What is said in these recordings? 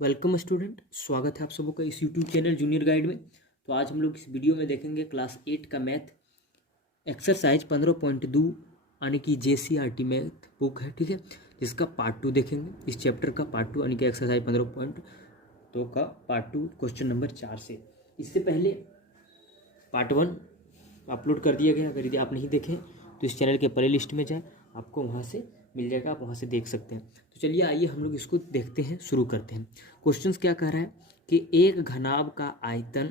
Welcome student, स्वागत है आप सबों का इस यूट्यूब चैनल जूनियर गाइड में। तो आज हम लोग इस वीडियो में देखेंगे क्लास 8 का मैथ एक्सरसाइज 15.2 यानी कि JCRT मैथ बुक है, ठीक है, जिसका पार्ट 2 देखेंगे। इस चैप्टर का पार्ट 2 यानी कि एक्सरसाइज 15.2 का पार्ट 2 क्वेश्चन नंबर 4 से। इससे पहले पार्ट 1 अपलोड कर दिया गया। अगर यदि आप नहीं देखें तो इस चैनल के प्ले लिस्ट में जाएँ, आपको वहाँ से मिल जाएगा, आप वहाँ से देख सकते हैं। तो चलिए आइए हम लोग इसको देखते हैं, शुरू करते हैं। क्वेश्चंस क्या कह रहा है कि एक घनाभ का आयतन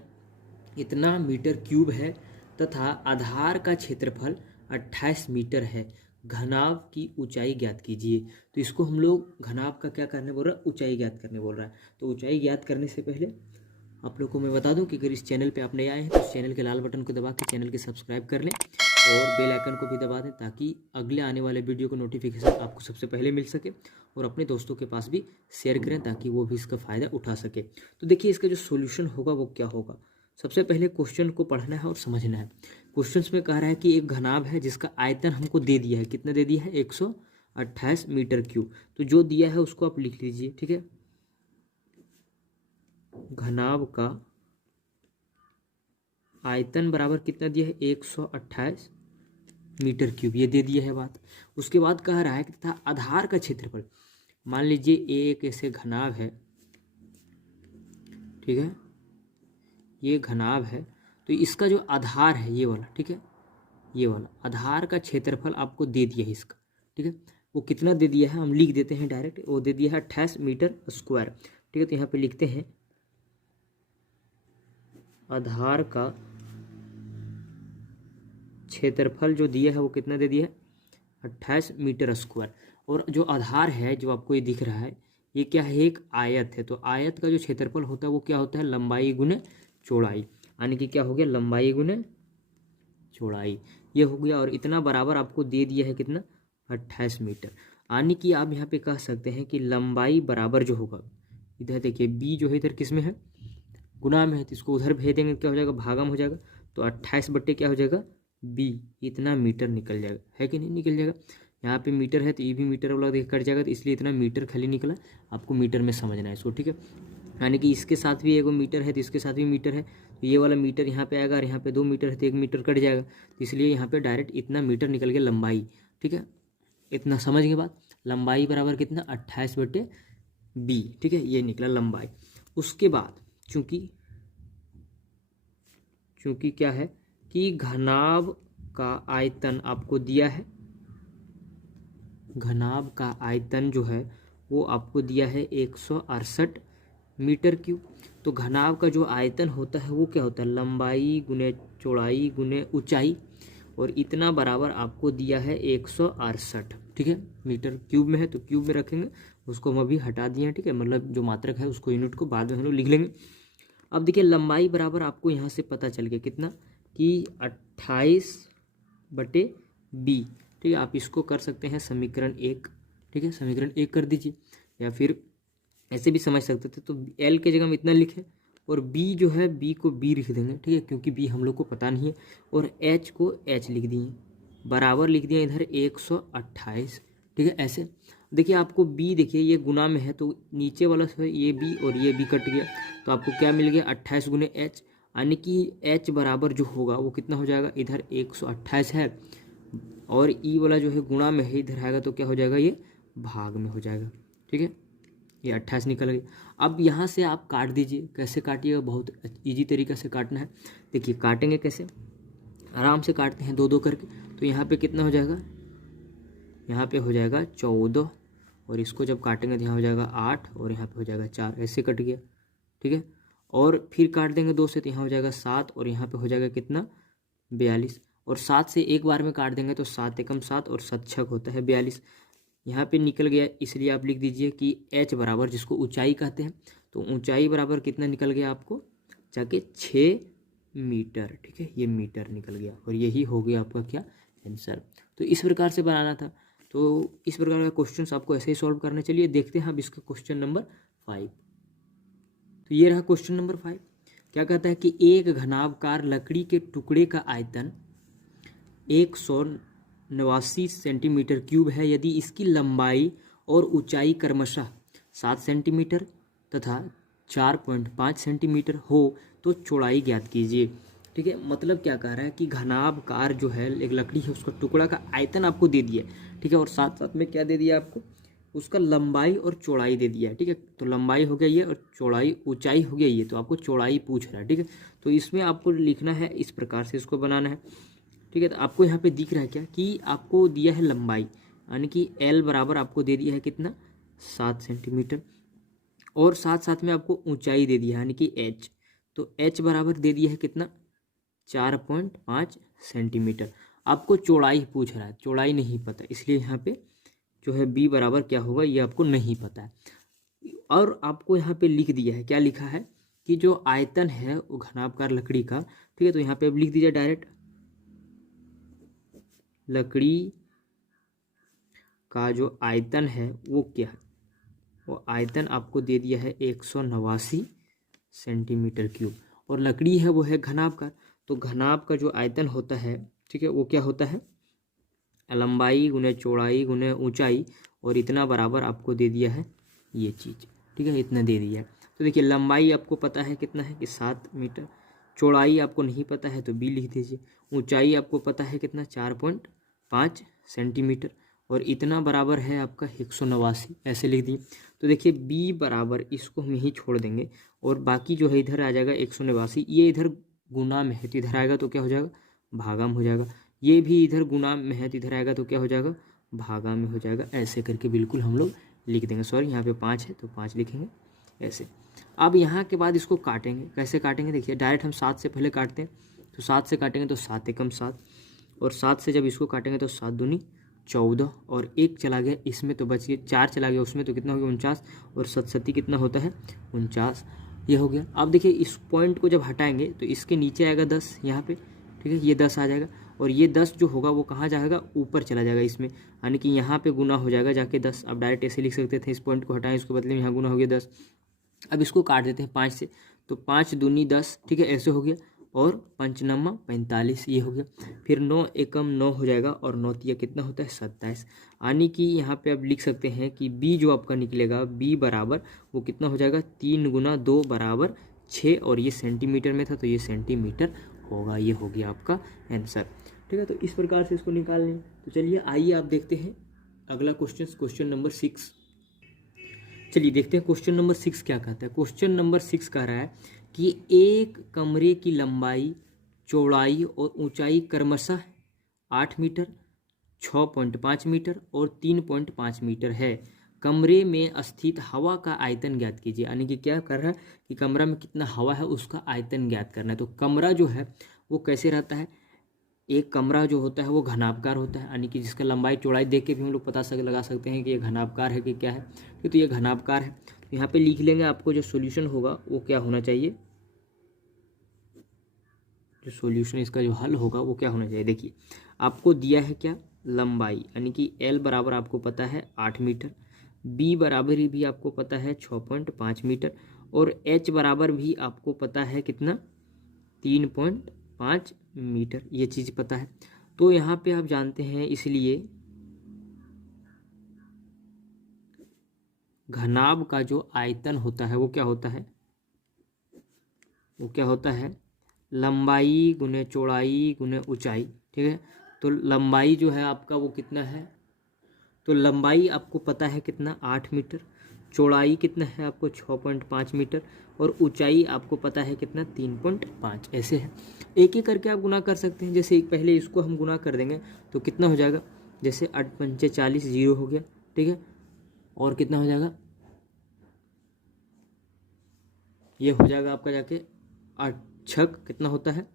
इतना मीटर क्यूब है तथा आधार का क्षेत्रफल 28 मीटर है, घनाभ की ऊंचाई ज्ञात कीजिए। तो इसको हम लोग घनाभ का क्या करने बोल रहा है, ऊंचाई ज्ञात करने बोल रहा है। तो ऊंचाई ज्ञात करने से पहले आप लोग को मैं बता दूं कि अगर इस चैनल पे आप नए आए हैं तो इस चैनल के लाल बटन को दबा के चैनल के सब्सक्राइब कर लें और बेल आइकन को भी दबा दें, ताकि अगले आने वाले वीडियो को नोटिफिकेशन आपको सबसे पहले मिल सके। और अपने दोस्तों के पास भी शेयर करें ताकि वो भी इसका फ़ायदा उठा सके। तो देखिए इसका जो सोल्यूशन होगा वो क्या होगा। सबसे पहले क्वेश्चन को पढ़ना है और समझना है। क्वेश्चन में कह रहा है कि एक घनाभ है जिसका आयतन हमको दे दिया है, कितना दे दिया है, 128 मीटर क्यूब। तो जो दिया है उसको आप लिख लीजिए, ठीक है। घनाभ का आयतन बराबर कितना दिया है, 128 मीटर क्यूब, ये दे दिया है बात। उसके बाद कह रहा है कि तथा आधार का क्षेत्रफल, मान लीजिए एक ऐसे घनाभ है, ठीक है, ये घनाभ है, तो इसका जो आधार है ये वाला, ठीक है, ये वाला आधार का क्षेत्रफल आपको दे दिया है इसका, ठीक है। वो कितना दे दिया है हम लिख देते हैं डायरेक्ट, वो दे दिया है 28 मीटर स्क्वायर, ठीक है। तो यहाँ पे लिखते हैं आधार का क्षेत्रफल जो दिया है वो कितना दे दिया है, 28 मीटर स्क्वायर। और जो आधार है जो आपको ये दिख रहा है, ये क्या है, एक आयत है। तो आयत का जो क्षेत्रफल होता है वो क्या होता है, लंबाई गुने चौड़ाई, यानी कि क्या हो गया, लंबाई गुने चौड़ाई, ये हो गया। और इतना बराबर आपको दे दिया है कितना, 28 मीटर। यानी कि आप यहाँ पे कह सकते हैं कि लंबाई बराबर जो होगा, इधर देखिए बी जो है इधर किस में है, गुना में है, तो इसको उधर भेज देंगे, क्या हो जाएगा, भागम हो जाएगा। तो 28 बट्टे क्या हो जाएगा, बी, इतना मीटर निकल जाएगा, है कि नहीं, निकल जाएगा। यहाँ पे मीटर है तो ये भी मीटर वाला देख कट जाएगा, तो इसलिए इतना मीटर खाली निकला। आपको मीटर में समझना है इसको, ठीक है। यानी कि इसके साथ भी एगो मीटर है तो इसके साथ भी मीटर है, तो ये वाला मीटर यहाँ पे आएगा और यहाँ पे 2 मीटर है तो 1 मीटर कट जाएगा, तो इसलिए यहाँ पे डायरेक्ट इतना मीटर निकल गया लंबाई, ठीक है। इतना समझ गए बात, लंबाई बराबर कितना, 28 बटे बी, ठीक है, ये निकला लंबाई। उसके बाद चूंकि क्या है कि घनाभ का आयतन आपको दिया है, घनाभ का आयतन जो है वो आपको दिया है 168 मीटर क्यूब। तो घनाभ का जो आयतन होता है वो क्या होता है, लंबाई गुने चौड़ाई गुने ऊंचाई, और इतना बराबर आपको दिया है 168, ठीक है। मीटर क्यूब में है तो क्यूब में रखेंगे, उसको हम अभी हटा दिए हैं, ठीक है, मतलब जो मात्रक है उसको यूनिट को बाद में हम लोग लिख लेंगे। अब देखिए लंबाई बराबर आपको यहाँ से पता चल गया कितना, कि 28 बटे बी, ठीक है। आप इसको कर सकते हैं समीकरण 1, ठीक है, समीकरण 1 कर दीजिए, या फिर ऐसे भी समझ सकते थे। तो एल के जगह हम इतना लिखें और बी जो है, बी को बी लिख देंगे, ठीक है, क्योंकि बी हम लोग को पता नहीं है, और एच को एच लिख दिए, बराबर लिख दिया इधर 128, ठीक है। ऐसे देखिए आपको बी, देखिए ये गुना में है तो नीचे वाला से ये बी और ये बी कट गया, तो आपको क्या मिल गया, 28 गुने एच, यानी कि एच बराबर जो होगा वो कितना हो जाएगा, इधर 128 है और ई वाला जो है गुणा में है, इधर आएगा तो क्या हो जाएगा, ये भाग में हो जाएगा, ठीक है। ये 28 निकल गया। अब यहाँ से आप काट दीजिए, कैसे काटिएगा, बहुत इजी तरीका से काटना है। देखिए काटेंगे कैसे, आराम से काटते हैं 2-2 करके। तो यहाँ पे कितना हो जाएगा, यहाँ पे हो जाएगा 14, और इसको जब काटेंगे तो यहाँ हो जाएगा 8 और यहाँ पे हो जाएगा 4, ऐसे कट गया, ठीक है। और फिर काट देंगे 2 से तो यहाँ हो जाएगा 7 और यहाँ पे हो जाएगा कितना, 42, और 7 से एक बार में काट देंगे तो 7 एकम 7 और 7 छक होता है 42, यहाँ पे निकल गया। इसलिए आप लिख दीजिए कि h बराबर, जिसको ऊंचाई कहते हैं, तो ऊंचाई बराबर कितना निकल गया आपको, जाके 6 मीटर, ठीक है, ये मीटर निकल गया, और यही हो गया आपका क्या, आंसर। तो इस प्रकार से बनाना था। तो इस प्रकार का क्वेश्चन आपको ऐसे ही सॉल्व करने, चलिए देखते हैं अब इसका क्वेश्चन नंबर 5। तो ये रहा क्वेश्चन नंबर 5। क्या कहता है कि एक घनाभकार लकड़ी के टुकड़े का आयतन 189 सेंटीमीटर क्यूब है, यदि इसकी लंबाई और ऊंचाई क्रमशः 7 सेंटीमीटर, तथा 4.5 सेंटीमीटर हो तो चौड़ाई ज्ञात कीजिए। ठीक है, मतलब क्या कह रहा है कि घनाभकार जो है एक लकड़ी है उसका टुकड़ा का आयतन आपको दे दिया है। ठीक है, और साथ साथ में क्या दे दिया आपको, उसका लंबाई और चौड़ाई दे दिया है। ठीक है, तो लंबाई हो गया ये और चौड़ाई ऊंचाई हो गया ये, तो आपको चौड़ाई पूछ रहा है। ठीक है, तो इसमें आपको लिखना है इस प्रकार से, इसको बनाना है। ठीक है, तो आपको यहाँ पे दिख रहा है क्या कि आपको दिया है लंबाई, यानी कि L बराबर आपको दे दिया है कितना, 7 सेंटीमीटर, और साथ साथ में आपको ऊंचाई दे दिया है यानी कि H, तो H बराबर दे दिया है कितना, 4.5 सेंटीमीटर। आपको चौड़ाई पूछ रहा है, चौड़ाई नहीं पता, इसलिए यहाँ पे जो है B बराबर क्या होगा ये आपको नहीं पता है। और आपको यहाँ पे लिख दिया है, क्या लिखा है कि जो आयतन है वो घनाभकार लकड़ी का, ठीक है, तो यहाँ पे अब लिख दीजिए डायरेक्ट, लकड़ी का जो आयतन है वो क्या है, वो आयतन आपको दे दिया है 189 सेंटीमीटर क्यूब, और लकड़ी है वो है घनाभकार, तो घनाभ का जो आयतन होता है, ठीक है, वो क्या होता है, लंबाई गुने चौड़ाई गुने ऊंचाई, और इतना बराबर आपको दे दिया है ये चीज़। ठीक है, इतना दे दिया है। तो देखिए लंबाई आपको पता है कितना है कि 7 मीटर, चौड़ाई आपको नहीं पता है तो B लिख दीजिए, ऊंचाई आपको पता है कितना 4.5 सेंटीमीटर, और इतना बराबर है आपका 189, ऐसे लिख दिए। तो देखिए B बराबर, इसको हम यहीं छोड़ देंगे और बाकी जो है इधर आ जाएगा 189, ये इधर गुना में है तो इधर आएगा तो क्या हो जाएगा, भागा में हो जाएगा, ये भी इधर गुना में है तो इधर आएगा तो क्या हो जाएगा, भागा में हो जाएगा। ऐसे करके बिल्कुल हम लोग लिख देंगे, सॉरी यहाँ पे 5 है तो 5 लिखेंगे ऐसे। अब यहाँ के बाद इसको काटेंगे, कैसे काटेंगे देखिए, डायरेक्ट हम 7 से पहले काटते हैं, तो 7 से काटेंगे तो 7 एकम 7, और 7 से जब इसको काटेंगे तो 7 दूनी 14, और 1 चला गया इसमें तो बच गया, 4 चला गया उसमें तो कितना हो गया 49, और 7 कितना होता है 49, ये हो गया। अब देखिए इस पॉइंट को जब हटाएंगे तो इसके नीचे आएगा 10 यहाँ पे, ठीक है, ये 10 आ जाएगा, और ये 10 जो होगा वो कहाँ जाएगा, ऊपर चला जाएगा इसमें, यानी कि यहाँ पे गुना हो जाएगा जाके 10। अब डायरेक्ट ऐसे लिख सकते थे, इस पॉइंट को हटाएं, इसको बदले में यहाँ गुना हो गया 10। अब इसको काट देते हैं 5 से, तो 5 दूनी 10, ठीक है, ऐसे हो गया, और 5 नम्मा 45, ये हो गया। फिर 9 एकम 9 हो जाएगा, और 9 तिया कितना होता है 27, यानी कि यहाँ पे आप लिख सकते हैं कि B जो आपका निकलेगा, B बराबर वो कितना हो जाएगा, 3 गुना 2 बराबर 6, और ये सेंटीमीटर में था तो ये सेंटीमीटर होगा, ये हो गया आपका आंसर। ठीक है, तो इस प्रकार से इसको निकाल लें। तो चलिए आइए आप देखते हैं अगला क्वेश्चन, क्वेश्चन नंबर 6। चलिए देखते हैं क्वेश्चन नंबर 6 क्या कहता है। क्वेश्चन नंबर 6 कह रहा है कि एक कमरे की लंबाई, चौड़ाई और ऊंचाई क्रमशः 8 मीटर, 6.5 मीटर और 3.5 मीटर है। कमरे में स्थित हवा का आयतन ज्ञात कीजिए, यानी कि क्या कर रहा है कि कमरा में कितना हवा है उसका आयतन ज्ञात करना है। तो कमरा जो है वो कैसे रहता है, एक कमरा जो होता है वो घनाभकार होता है, यानी कि जिसका लंबाई चौड़ाई देख के भी हम लोग लगा सकते हैं कि ये घनाभकार है कि क्या है। तो ये घनाभकार है, तो यहाँ पे लिख लेंगे, आपको जो सॉल्यूशन होगा वो क्या होना चाहिए, जो सॉल्यूशन इसका जो हल होगा वो क्या होना चाहिए। देखिए आपको दिया है क्या, लंबाई, यानी कि L बराबर आपको पता है 8 मीटर, B बराबर ही भी आपको पता है 6.5 मीटर, और H बराबर भी आपको पता है कितना 3.5 मीटर, ये चीज़ पता है। तो यहाँ पे आप जानते हैं, इसलिए घनाभ का जो आयतन होता है वो क्या होता है, वो क्या होता है, लंबाई गुने चौड़ाई गुने ऊंचाई। ठीक है, तो लंबाई जो है आपका वो कितना है, तो लंबाई आपको पता है कितना 8 मीटर, चौड़ाई कितना है आपको 6.5 मीटर, और ऊंचाई आपको पता है कितना 3.5, ऐसे है। एक एक करके आप गुना कर सकते हैं, जैसे पहले इसको हम गुना कर देंगे तो कितना हो जाएगा, जैसे 8 पंचे 40, 0 हो गया, ठीक है, और कितना हो जाएगा, ये हो जाएगा आपका जाके 8 छक कितना होता है,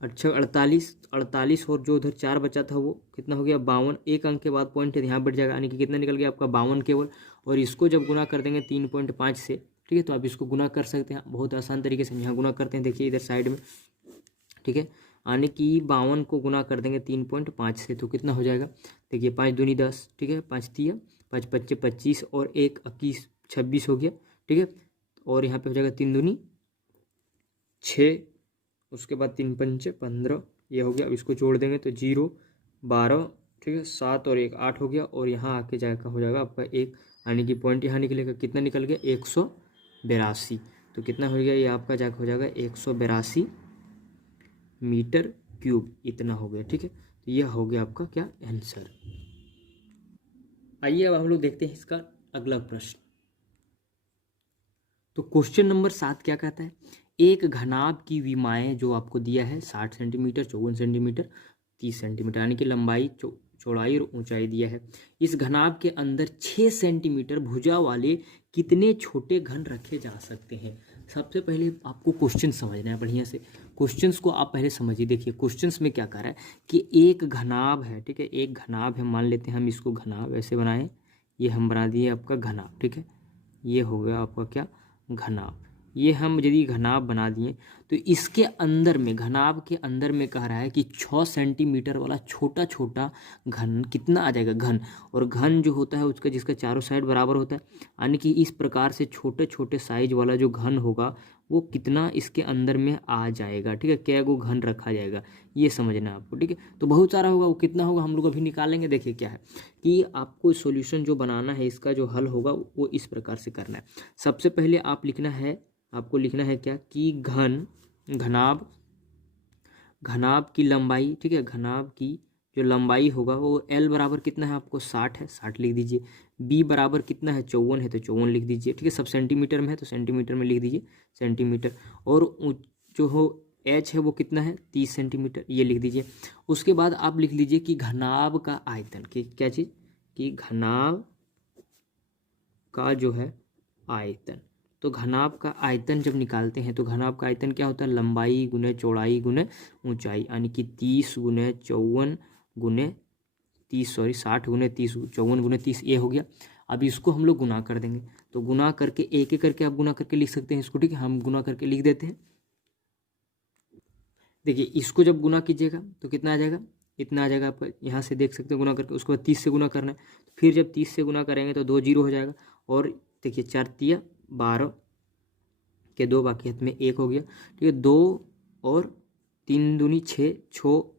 8 छक 48, 48, और जो उधर 4 बचा था वो कितना हो गया 52, एक अंक के बाद पॉइंट है यहाँ बढ़ जाएगा, यानी कि कितना निकल गया आपका 52 केवल। और इसको जब गुना कर देंगे 3.5 से, ठीक है, तो आप इसको गुना कर सकते हैं बहुत आसान तरीके से। यहाँ गुना करते हैं, देखिए इधर साइड में, ठीक है, यानी कि 52 को गुना कर देंगे 3.5 से तो कितना हो जाएगा, देखिए 5 दूनी 10, ठीक है, 5 तिया 5 पच्चे 25, और 1 21 26 हो गया, ठीक है, और यहाँ पे हो जाएगा 3 दूनी 6, उसके बाद 3 पंचे 15, ये हो गया। अब इसको जोड़ देंगे तो 0 12, ठीक है, 7 और 1 8 हो गया, और यहाँ आके जाएगा हो जाएगा आपका 1, यानी कि पॉइंट यहाँ निकलेगा, कितना निकल गया 182। तो कितना हो गया ये आपका जाकर हो जाएगा 182 मीटर क्यूब, इतना हो गया। ठीक है, तो यह हो गया आपका क्या आंसर। आइए अब हम लोग देखते हैं इसका अगला प्रश्न। तो क्वेश्चन नंबर 7 क्या कहता है, एक घनाभ की विमाएं जो आपको दिया है 60 सेंटीमीटर, 54 सेंटीमीटर, 30 सेंटीमीटर, यानी कि लंबाई, चौड़ाई और ऊंचाई दिया है। इस घनाभ के अंदर 6 सेंटीमीटर भुजा वाले कितने छोटे घन रखे जा सकते हैं। सबसे पहले आपको क्वेश्चन समझना है बढ़िया से। क्वेश्चंस को आप पहले समझिए। देखिए क्वेश्चंस में क्या कह रहा है कि एक घनाभ है, ठीक है, एक घनाभ है, मान लेते हैं हम इसको घनाभ ऐसे बनाएं, ये हम बना दिए आपका घनाभ। ठीक है, ये हो गया आपका क्या घनाभ। ये हम यदि घनाभ बना दिए तो इसके अंदर में, घनाभ के अंदर में कह रहा है कि 6 सेंटीमीटर वाला छोटा छोटा घन कितना आ जाएगा, घन। और घन जो होता है उसका, जिसका चारों साइड बराबर होता है, यानी कि इस प्रकार से छोटे छोटे साइज वाला जो घन होगा वो कितना इसके अंदर में आ जाएगा। ठीक है, क्या गो घन रखा जाएगा, ये समझना है आपको। ठीक है, तो बहुत सारा होगा, वो कितना होगा हम लोग अभी निकालेंगे। देखिए क्या है कि आपको सॉल्यूशन जो बनाना है, इसका जो हल होगा वो इस प्रकार से करना है। सबसे पहले आपको लिखना है क्या कि घनाभ की लंबाई, ठीक है, घनाभ की जो लंबाई होगा वो L बराबर कितना है आपको 60 है, 60 लिख दीजिए। B बराबर कितना है 54 है, तो 54 लिख दीजिए। ठीक है, सब सेंटीमीटर में है तो सेंटीमीटर में लिख दीजिए सेंटीमीटर। और जो हो H है वो कितना है 30 सेंटीमीटर, ये लिख दीजिए। उसके बाद आप लिख लीजिए कि घनाभ का आयतन, कि क्या चीज़, कि घनाभ का जो है आयतन। तो घनाभ का आयतन जब निकालते हैं तो घनाभ का आयतन क्या होता है, लंबाई गुने चौड़ाई गुने ऊंचाई, यानी कि 30 गुने 54 गुने 30, सॉरी 60 गुने 30, 54 गुने 30, ये हो गया। अब इसको हम लोग गुना कर देंगे, तो गुना करके एक एक करके आप गुना करके लिख सकते हैं इसको। ठीक है, हम गुना करके लिख देते हैं। देखिए इसको जब गुना कीजिएगा तो कितना आ जाएगा, इतना आ जाएगा। आप यहाँ से देख सकते हैं गुना करके, उसके बाद 30 से गुना करना है। फिर जब 30 से गुना करेंगे तो 2 जीरो हो जाएगा। और देखिए 4 तिया 12 के 2, बाकी हाथ में 1 हो गया। ठीक है, 2 और 3 दूनी 6,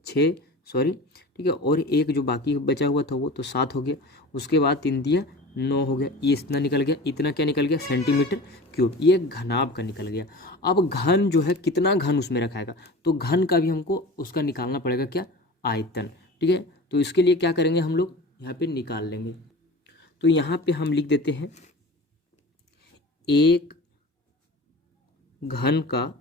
6 सॉरी, ठीक है, और 1 जो बाकी बचा हुआ था वो तो 7 हो गया। उसके बाद 3 दिया 9 हो गया। ये इतना निकल गया, इतना क्या निकल गया सेंटीमीटर क्यूब, ये घनाभ का निकल गया। अब घन जो है कितना घन उसमें रखाएगा, तो घन का भी हमको उसका निकालना पड़ेगा क्या, आयतन। ठीक है, तो इसके लिए क्या करेंगे हम लोग यहाँ पे निकाल लेंगे। तो यहाँ पे हम लिख देते हैं एक घन का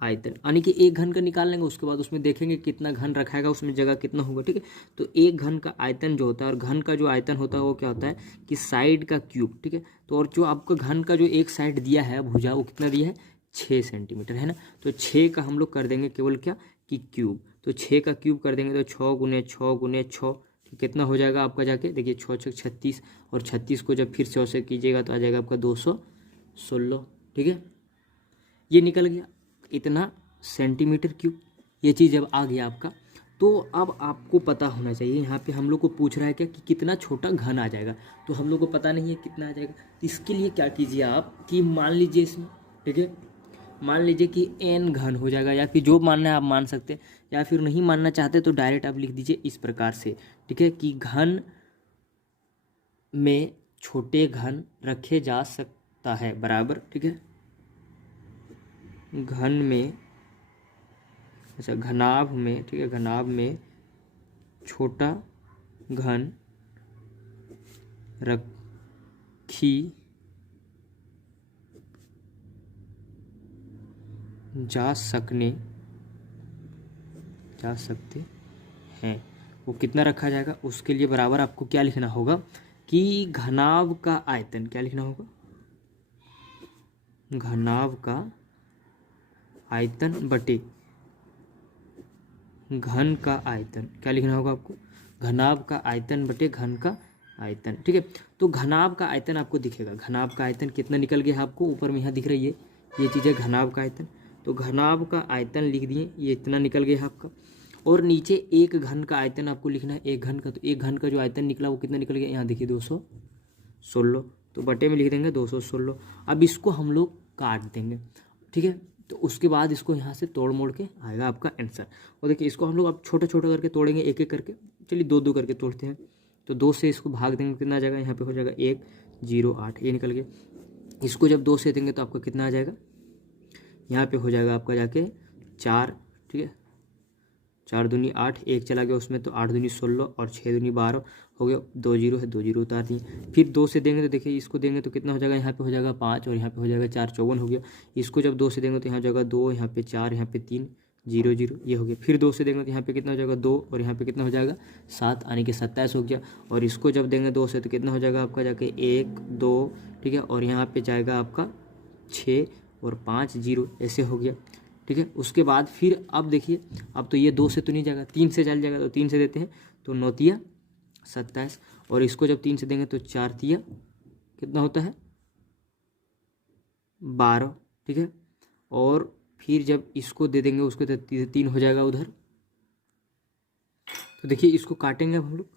आयतन, यानी कि एक घन का निकाल लेंगे। उसके बाद उसमें देखेंगे कितना घन रखाएगा, उसमें जगह कितना होगा। ठीक है, तो एक घन का आयतन जो होता है, और घन का जो आयतन होता है वो क्या होता है कि साइड का क्यूब। ठीक है, तो और जो आपका घन का जो एक साइड दिया है भुजा, वो कितना दिया है 6 सेंटीमीटर, है ना। तो 6 का हम लोग कर देंगे केवल क्या कि क्यूब। तो 6 का क्यूब कर देंगे तो 6 गुने 6 गुने 6, कितना हो जाएगा आपका, जाके देखिए 6 6 36, और 36 को जब फिर 100 से कीजिएगा तो आ जाएगा आपका 216। ठीक है, ये निकल गया इतना सेंटीमीटर क्यूब। ये चीज़ जब आ गया आपका, तो अब आपको पता होना चाहिए, यहाँ पे हम लोग को पूछ रहा है क्या कि कितना छोटा घन आ जाएगा, तो हम लोग को पता नहीं है कितना आ जाएगा। तो इसके लिए क्या कीजिए आप कि मान लीजिए इसमें, ठीक है, मान लीजिए कि n घन हो जाएगा, या फिर जो मानना है आप मान सकते हैं, या फिर नहीं मानना चाहते तो डायरेक्ट आप लिख दीजिए इस प्रकार से। ठीक है, कि घन में छोटे घन रखे जा सकता है बराबर। ठीक है, घन में, अच्छा घनाभ में, ठीक है, घनाभ में छोटा घन रखी जा सकते हैं। वो कितना रखा जाएगा, उसके लिए बराबर आपको क्या लिखना होगा कि घनाभ का आयतन, क्या लिखना होगा, घनाभ का आयतन बटे घन का आयतन, क्या लिखना होगा आपको, घनाभ का आयतन बटे घन का आयतन। ठीक है, तो घनाभ का आयतन आपको दिखेगा, घनाभ का आयतन कितना निकल गया है आपको, ऊपर में यहाँ दिख रही है, ये चीज़ है घनाभ का आयतन। तो घनाभ का आयतन लिख दिए, ये इतना निकल गया है आपका। और नीचे एक घन का आयतन आपको लिखना है, एक घन का, तो एक घन का जो आयतन निकला वो कितना निकल गया, यहाँ देखिए 216, तो बटे में लिख देंगे 216। अब इसको हम लोग काट देंगे। ठीक है, तो उसके बाद इसको यहाँ से तोड़ मोड़ के आएगा आपका आंसर। और देखिए इसको हम लोग अब छोटा छोटा करके तोड़ेंगे, एक एक करके, चलिए 2 2 करके तोड़ते हैं। तो 2 से इसको भाग देंगे, कितना आ जाएगा, यहाँ पे हो जाएगा 108, ये निकल गया। इसको जब 2 से देंगे तो आपका कितना आ जाएगा, यहाँ पे हो जाएगा आपका जाके 4, ठीक है, 4 दूनी 8, एक चला गया उसमें तो 8 दूनी 16 और 6 दूनी 12 हो गया, 2 जीरो है, 2 जीरो उतार दिए। फिर 2 से देंगे तो देखिए इसको देंगे तो कितना हो जाएगा, यहाँ पे हो जाएगा 5 और यहाँ पे हो जाएगा 4, 54 हो गया। इसको जब 2 से देंगे तो यहाँ हो जाएगा 2, यहाँ पे 4, यहाँ पे 3, 0 0 ये हो गया। फिर 2 से देंगे तो यहाँ पे कितना हो जाएगा 2 और यहाँ पे कितना हो जाएगा 7, यानी कि 27 हो गया। और इसको जब देंगे 2 से तो कितना हो जाएगा आपका जाके 1 2, ठीक है, और यहाँ पे जाएगा आपका 6 और 5 0 ऐसे हो गया, ठीक है। उसके बाद फिर अब देखिए, अब तो ये 2 से तो नहीं जाएगा, 3 से चल जाएगा, तो 3 से देते हैं तो 9 तिया 27, और इसको जब 3 से देंगे तो 4 तिया कितना होता है 12, ठीक है। और फिर जब इसको दे देंगे उसको तो 3 हो जाएगा उधर। तो देखिए इसको काटेंगे अब हम लोग,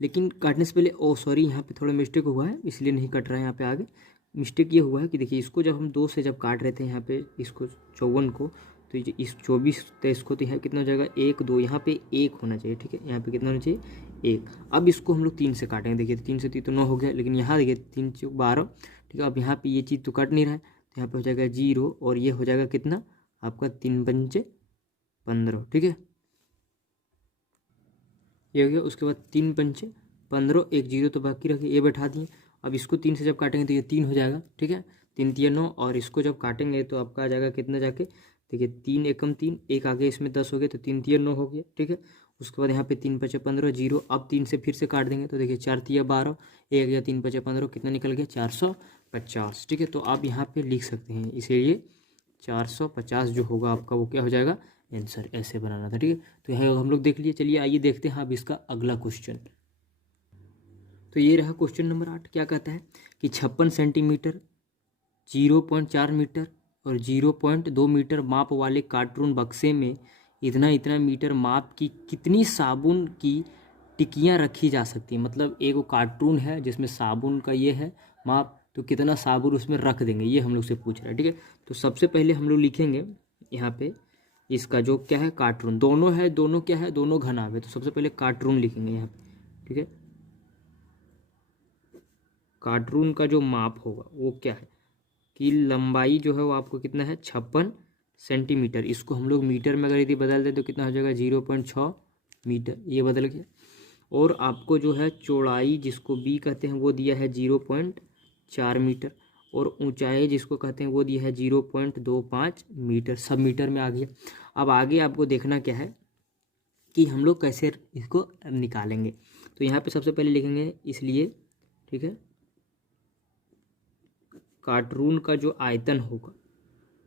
लेकिन काटने से पहले ओ सॉरी, यहाँ पे थोड़ा मिस्टेक हुआ है इसलिए नहीं कट रहा है। यहाँ पे आगे मिस्टेक ये हुआ है कि देखिए इसको जब हम 2 से जब काट रहे थे यहाँ पे इसको 54 को, तो ये इस 24 23 को तो यहाँ कितना हो जाएगा 1 2, यहाँ पे 1 होना चाहिए, ठीक है, यहाँ पे कितना होना चाहिए 1। अब इसको हम लोग 3 से काटेंगे, देखिए 3 से 3 तो 9 हो गया, लेकिन यहाँ देखिए 3 चौक 12, ठीक है। अब यहाँ पे ये चीज़ तो कट नहीं रहा है, तो यहाँ पे हो जाएगा 0 और ये हो जाएगा कितना आपका 3 पंचे 15, ठीक है, ये हो गया। उसके बाद 3 पंचे 15, एक 0 तो बाकी रखे, ये बैठा दिए। अब इसको 3 से जब काटेंगे तो ये 3 हो जाएगा, ठीक है, 3 तिया 9, और इसको जब काटेंगे तो आपका आ जाएगा कितना जाके, देखिए 3 एकम 3, एक आगे इसमें 10 हो गया, तो 3 तिया 9 हो गया, ठीक है। उसके बाद यहाँ पे 3 पचे 15 0, अब 3 से फिर से काट देंगे तो देखिए 4 तिया 12, एक गया 3 पचे 15, कितना निकल गया 450, ठीक है। तो आप यहाँ पे लिख सकते हैं, इसीलिए 450 जो होगा आपका वो क्या हो जाएगा आंसर, ऐसे बनाना था, ठीक है। तो यहाँ हम लोग देख लिए। चलिए आइए देखते हैं अब इसका अगला क्वेश्चन। तो ये रहा क्वेश्चन नंबर 8। क्या कहता है कि 56 सेंटीमीटर 0.4 मीटर और 0.2 मीटर माप वाले कार्टून बक्से में इतना इतना मीटर माप की कितनी साबुन की टिक्कियाँ रखी जा सकती है। मतलब एक वो कार्टून है जिसमें साबुन का ये है माप, तो कितना साबुन उसमें रख देंगे, ये हम लोग से पूछ रहा है, ठीक है। तो सबसे पहले हम लोग लिखेंगे यहाँ पे इसका जो क्या है कार्टून, दोनों है, दोनों क्या है, दोनों घनाभ है। तो सबसे पहले कार्टून लिखेंगे यहाँ पे, ठीक है। कार्टून का जो माप होगा वो क्या है कि लंबाई जो है वो आपको कितना है 56 सेंटीमीटर। इसको हम लोग मीटर में अगर यदि बदल दें तो कितना हो जाएगा 0.6 मीटर, ये बदल गया। और आपको जो है चौड़ाई जिसको बी कहते हैं वो दिया है 0.4 मीटर, और ऊंचाई जिसको कहते हैं वो दिया है 0.25 मीटर, सब मीटर में आ गया। अब आगे आपको देखना क्या है कि हम लोग कैसे इसको निकालेंगे। तो यहाँ पे सबसे पहले लिखेंगे इसलिए, ठीक है, कार्टून का जो आयतन होगा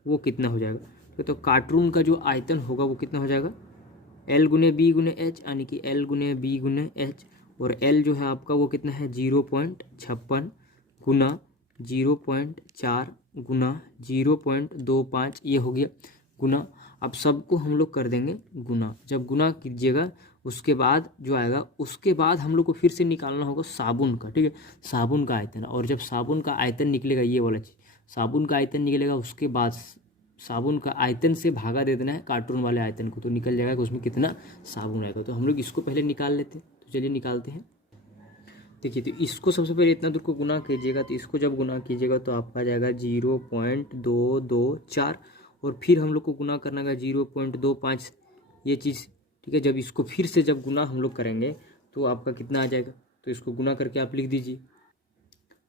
वो कितना हो जाएगा। तो कार्टून का जो आयतन होगा वो कितना हो जाएगा L गुने बी गुने एच, यानी कि L गुने बी गुने एच, और L जो है आपका वो कितना है 0.56 गुना 0.4 गुना 0.25, ये हो गया गुना। अब सबको हम लोग कर देंगे गुना। जब गुना कीजिएगा उसके बाद जो आएगा, उसके बाद हम लोग को फिर से निकालना होगा साबुन का, ठीक है, साबुन का आयतन। और जब साबुन का आयतन निकलेगा, ये वाला चीज़ साबुन का आयतन निकलेगा, उसके बाद साबुन का आयतन से भागा दे देना है कार्टून वाले आयतन को, तो निकल जाएगा कि उसमें कितना साबुन आएगा। तो हम लोग इसको पहले निकाल लेते हैं, तो चलिए निकालते हैं। देखिए तो इसको सबसे पहले इतना दूर को गुना कीजिएगा, तो इसको जब गुना कीजिएगा तो आपका जाएगा 0.224, और फिर हम लोग को गुना करना है 0.25 ये चीज़, ठीक है। जब इसको फिर से जब गुना हम लोग करेंगे तो आपका कितना आ जाएगा, तो इसको गुना करके आप लिख दीजिए।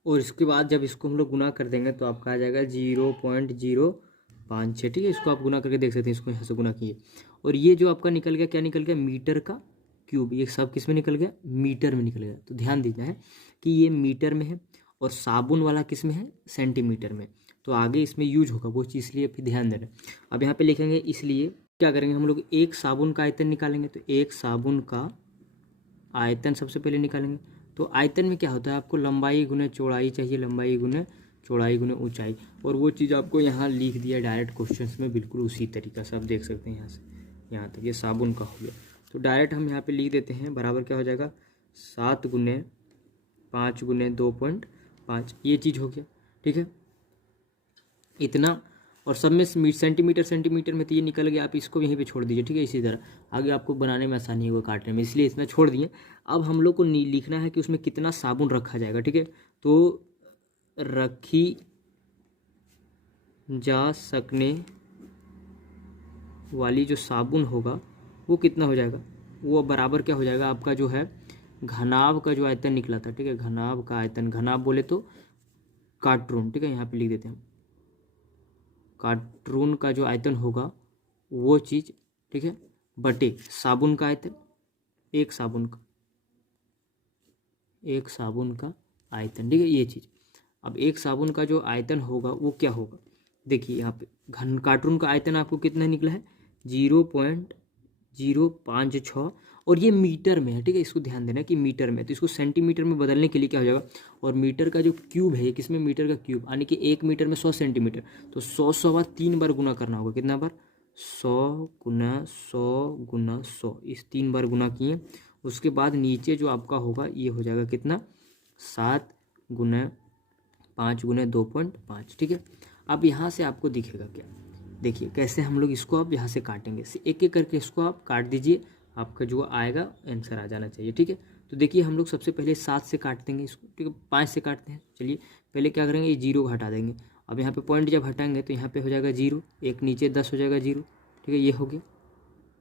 और इसके बाद जब इसको हम लोग गुना कर देंगे तो आपका आ जाएगा 0.056, ठीक है। इसको आप गुना करके देख सकते हैं, इसको यहाँ से गुना किए, और ये जो आपका निकल गया क्या निकल गया मीटर का क्यूब। ये सब किस में निकल गया मीटर में निकल गया। तो ध्यान देना है कि ये मीटर में है और साबुन वाला किस में है सेंटीमीटर में। तो आगे इसमें यूज होगा वो चीज़, इसलिए फिर ध्यान देना। अब यहाँ पे लिखेंगे इसलिए क्या करेंगे हम लोग, एक साबुन का आयतन निकालेंगे। तो एक साबुन का आयतन सबसे पहले निकालेंगे। तो आयतन में क्या होता है, आपको लंबाई गुने चौड़ाई चाहिए, लंबाई गुने चौड़ाई गुने ऊंचाई, और वो चीज़ आपको यहाँ लिख दिया डायरेक्ट क्वेश्चंस में, बिल्कुल उसी तरीका से आप देख सकते हैं। यहाँ से यहाँ तक ये साबुन का हो गया, तो डायरेक्ट हम यहाँ पे लिख देते हैं बराबर क्या हो जाएगा 7 गुने 5 गुने 2.5, ये चीज़ हो गया, ठीक है, इतना। और सब में सेंटीमीटर सेंटीमीटर में तो ये निकल गया, आप इसको यहीं पे छोड़ दीजिए, ठीक है। इसी तरह आगे आपको बनाने में आसानी होगा काटने में, इसलिए इतना छोड़ दिए। अब हम लोग को लिखना है कि उसमें कितना साबुन रखा जाएगा, ठीक है। तो रखी जा सकने वाली जो साबुन होगा वो कितना हो जाएगा, वो बराबर क्या हो जाएगा आपका जो है घनाभ का जो आयतन निकला था, ठीक है, घनाभ का आयतन, घनाभ बोले तो कार्टून, ठीक है, यहाँ पे लिख देते हैं कार्टून का जो आयतन होगा वो चीज़, ठीक है, बटे साबुन का आयतन, एक साबुन का आयतन, ठीक है, ये चीज़। अब एक साबुन का जो आयतन होगा वो क्या होगा, देखिए यहाँ पे घन कार्टून का आयतन आपको कितना निकला है 0.056 और ये मीटर में है, ठीक है, इसको ध्यान देना कि मीटर में, तो इसको सेंटीमीटर में बदलने के लिए क्या हो जाएगा, और मीटर का जो क्यूब है किसमें, मीटर का क्यूब, यानी कि 1 मीटर में 100 सेंटीमीटर, तो 100 बार 3 बार गुना करना होगा, कितना बार 100 गुना 100 गुना 100, इस 3 बार गुना किए। उसके बाद नीचे जो आपका होगा ये हो जाएगा कितना 7 गुना 5 गुना 2.5, ठीक है। अब यहाँ से आपको दिखेगा क्या, देखिए कैसे हम लोग इसको अब यहाँ से काटेंगे, एक एक करके इसको आप काट दीजिए, आपका जो आएगा आंसर आ जाना चाहिए, ठीक है। तो देखिए हम लोग सबसे पहले 7 से काट देंगे इसको, ठीक है, 5 से काटते हैं, चलिए पहले क्या करेंगे, ये 0 हटा देंगे। अब यहाँ पे पॉइंट जब हटाएंगे तो यहाँ पे हो जाएगा 0, एक नीचे 10 हो जाएगा 0, ठीक है, ये हो गया,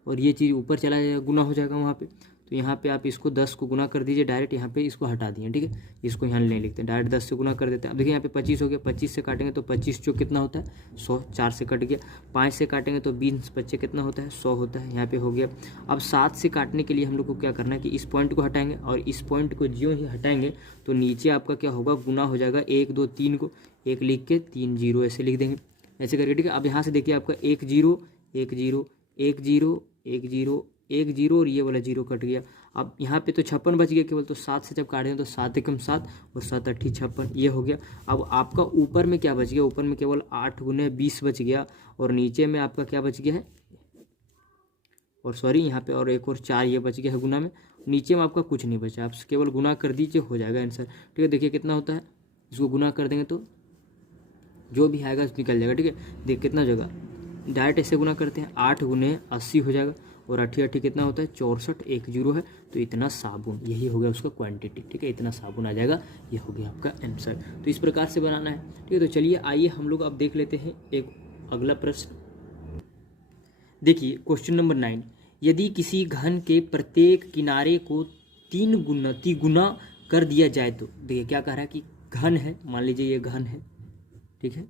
और ये चीज़ ऊपर चला जाएगा, गुना हो जाएगा वहाँ पे, तो यहाँ पे आप इसको 10 को गुना कर दीजिए डायरेक्ट, यहाँ पे इसको हटा दिए, ठीक है, इसको यहाँ नहीं लिखते हैं, डायरेक्ट 10 से गुना कर देते हैं। अब देखिए यहाँ पे 25 हो गया, 25 से काटेंगे तो 25 जो कितना होता है 100, 4 से कट गया, 5 से काटेंगे तो 20 बच्चे कितना होता है 100 होता है, यहाँ पे हो गया। अब 7 से काटने के लिए हम लोग को क्या करना है कि इस पॉइंट को हटाएंगे, और इस पॉइंट को ज्यों ही हटाएंगे तो नीचे आपका क्या होगा, गुना हो जाएगा 1 2 3 को, 1 लिख के 3 0 ऐसे लिख देंगे, ऐसे करके, ठीक है। अब यहाँ से देखिए आपका 1 0 1 0 1 0 1 0 1 0 और ये वाला 0 कट गया। अब यहाँ पे तो 56 बच गया केवल, तो 7 से जब काटें तो 7 एकम 7 और 7 अट्ठी 56, ये हो गया। अब आपका ऊपर में क्या बच गया, ऊपर में केवल 8 गुने 20 बच गया, और नीचे में आपका क्या बच गया है, और सॉरी यहाँ पे और एक और 4 ये बच गया है गुना में, नीचे में आपका कुछ नहीं बचा, आप केवल गुना कर दीजिए हो जाएगा आंसर, ठीक है। देखिए कितना होता है, इसको गुना कर देंगे तो जो भी आएगा निकल जाएगा, ठीक है। देखिए कितना जगह डायरेक्ट ऐसे गुना करते हैं, 8 गुने 80 हो जाएगा, और 8 8 कितना होता है 64, 1 0 है, तो इतना साबुन, यही हो गया उसका क्वांटिटी, ठीक है, इतना साबुन आ जाएगा, ये हो गया आपका आंसर। तो इस प्रकार से बनाना है, ठीक है। तो चलिए आइए हम लोग अब देख लेते हैं एक अगला प्रश्न। देखिए क्वेश्चन नंबर 9, यदि किसी घन के प्रत्येक किनारे को 3 गुना कर दिया जाए तो, देखिए क्या कह रहा है कि घन है, मान लीजिए ये घन है, ठीक है,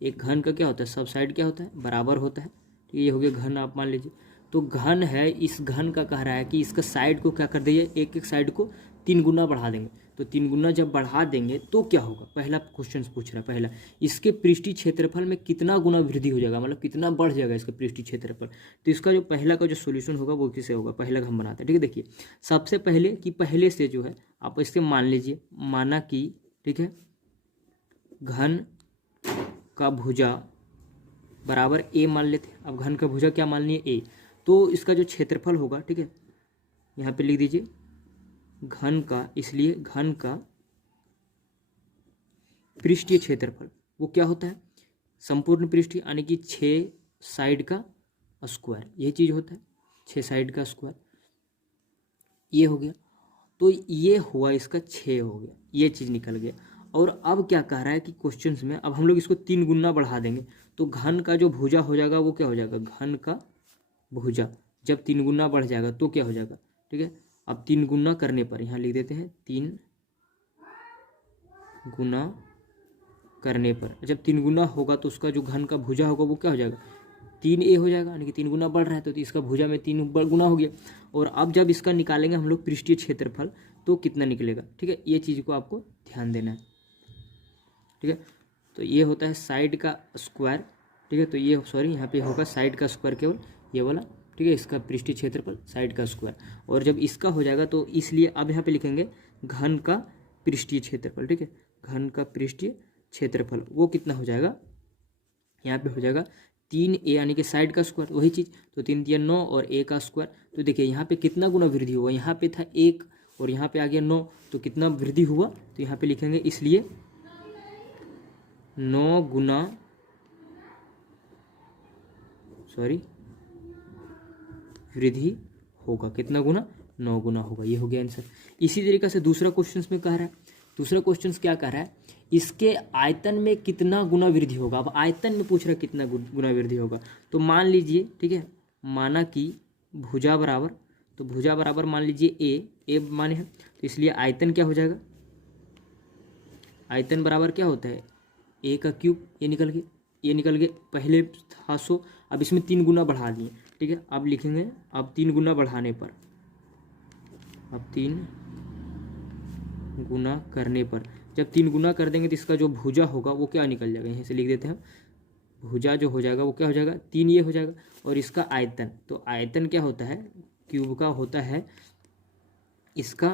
एक घन का क्या होता है, सब साइड क्या होता है बराबर होता है, ठीक है, ये हो गया घन, आप मान लीजिए, तो घन है, इस घन का कह रहा है कि इसका साइड को क्या कर दीजिए, एक एक साइड को 3 गुना बढ़ा देंगे, तो 3 गुना जब बढ़ा देंगे तो क्या होगा, पहला क्वेश्चन पूछ रहा है, पहला इसके पृष्ठीय क्षेत्रफल में कितना गुना वृद्धि हो जाएगा, मतलब कितना बढ़ जाएगा इसका पृष्ठीय क्षेत्रफल। तो इसका जो पहला का जो सोल्यूशन होगा वो किससे होगा, पहला हम बनाते हैं, ठीक है। देखिए सबसे पहले कि पहले से जो है आप इसके मान लीजिए, माना कि, ठीक है, घन का भुजा बराबर ए मान लेते हैं। अब घन का भुजा क्या मान लिए ए, तो इसका जो क्षेत्रफल होगा, ठीक है, यहाँ पे लिख दीजिए घन का, इसलिए घन का पृष्ठीय क्षेत्रफल वो क्या होता है, संपूर्ण पृष्ठीय यानी कि 6 साइड का स्क्वायर, यही चीज़ होता है 6 साइड का स्क्वायर, ये हो गया। तो ये हुआ इसका 6 हो गया, ये चीज़ निकल गया। और अब क्या कह रहा है कि क्वेश्चंस में अब हम लोग इसको 3 गुना बढ़ा देंगे, तो घन का जो भुजा हो जाएगा वो क्या हो जाएगा, घन का भुजा जब 3 गुना बढ़ जाएगा तो क्या हो जाएगा, ठीक है। अब 3 गुना करने पर यहाँ लिख देते हैं, 3 गुना करने पर जब 3 गुना होगा तो उसका जो घन का भुजा होगा वो क्या हो जाएगा, 3a हो जाएगा, यानी कि 3 गुना बढ़ रहा है तो इसका भुजा में 3 गुना हो गया। और अब जब इसका निकालेंगे हम लोग पृष्ठीय क्षेत्रफल तो कितना निकलेगा, ठीक है, ये चीज़ को आपको ध्यान देना है, ठीक है। तो ये होता है साइड का स्क्वायर, ठीक है, तो ये सॉरी यहाँ पे होगा साइड का स्क्वायर केवल ये वाला, ठीक है, इसका पृष्ठीय क्षेत्रफल साइड का स्क्वायर। और जब इसका हो जाएगा तो इसलिए अब यहाँ पे लिखेंगे घन का पृष्ठीय क्षेत्रफल, ठीक है, घन का पृष्ठीय क्षेत्रफल वो कितना हो जाएगा, यहाँ पे हो जाएगा 3a यानी कि साइड का स्क्वायर, वही चीज़, तो 3 3 9 और a का स्क्वायर। तो देखिए यहाँ पे कितना गुना वृद्धि हुआ, यहाँ पे था 1 और यहाँ पे आ गया 9, तो कितना वृद्धि हुआ, तो यहाँ पे लिखेंगे इसलिए 9 गुना वृद्धि होगा, कितना गुना 9 गुना होगा, ये हो गया आंसर। इसी तरीके से दूसरा क्वेश्चन में कह रहा है दूसरा क्वेश्चन क्या कर रहा है, इसके आयतन में कितना गुना वृद्धि होगा। अब आयतन में पूछ रहा है कितना गुना वृद्धि होगा। तो मान लीजिए, ठीक है, माना कि भुजा बराबर, तो भुजा बराबर मान लीजिए ए माने है, तो इसलिए आयतन क्या हो जाएगा, आयतन बराबर क्या होता है, ए का क्यूब, ये निकल गए, पहले था 100, अब इसमें 3 गुना बढ़ा दिए, ठीक है। अब लिखेंगे, अब 3 गुना बढ़ाने पर, अब 3 गुना करने पर, जब 3 गुना कर देंगे तो इसका जो भुजा होगा वो क्या निकल जाएगा, यहीं से लिख देते हैं, भुजा जो हो जाएगा वो क्या हो जाएगा, 3 ये हो जाएगा। और इसका आयतन, तो आयतन क्या होता है, क्यूब का होता है इसका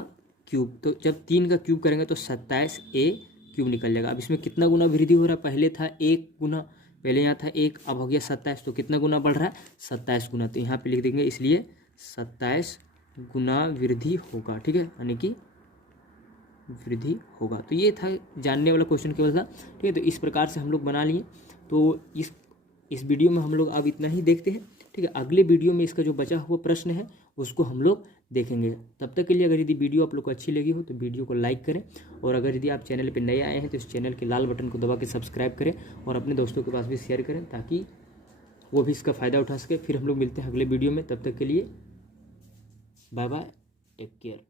क्यूब, तो जब 3 का क्यूब करेंगे तो 27a क्यूब निकल जाएगा। अब इसमें कितना गुना वृद्धि हो रहा है, पहले था 1 गुना, पहले यहाँ था 1, अब हो गया 27, तो कितना गुना बढ़ रहा है, 27 गुना, तो यहाँ पे लिख देंगे, इसलिए 27 गुना वृद्धि होगा, ठीक है, यानी कि वृद्धि होगा। तो ये था जानने वाला क्वेश्चन केवल था, ठीक है। तो इस प्रकार से हम लोग बना लिए। तो इस वीडियो में हम लोग अब इतना ही देखते हैं, ठीक है। अगले वीडियो में इसका जो बचा हुआ प्रश्न है उसको हम लोग देखेंगे। तब तक के लिए अगर यदि वीडियो आप लोग को अच्छी लगी हो तो वीडियो को लाइक करें, और अगर यदि आप चैनल पर नए आए हैं तो इस चैनल के लाल बटन को दबा के सब्सक्राइब करें और अपने दोस्तों के पास भी शेयर करें, ताकि वो भी इसका फ़ायदा उठा सके। फिर हम लोग मिलते हैं अगले वीडियो में, तब तक के लिए बाय बाय, टेक केयर।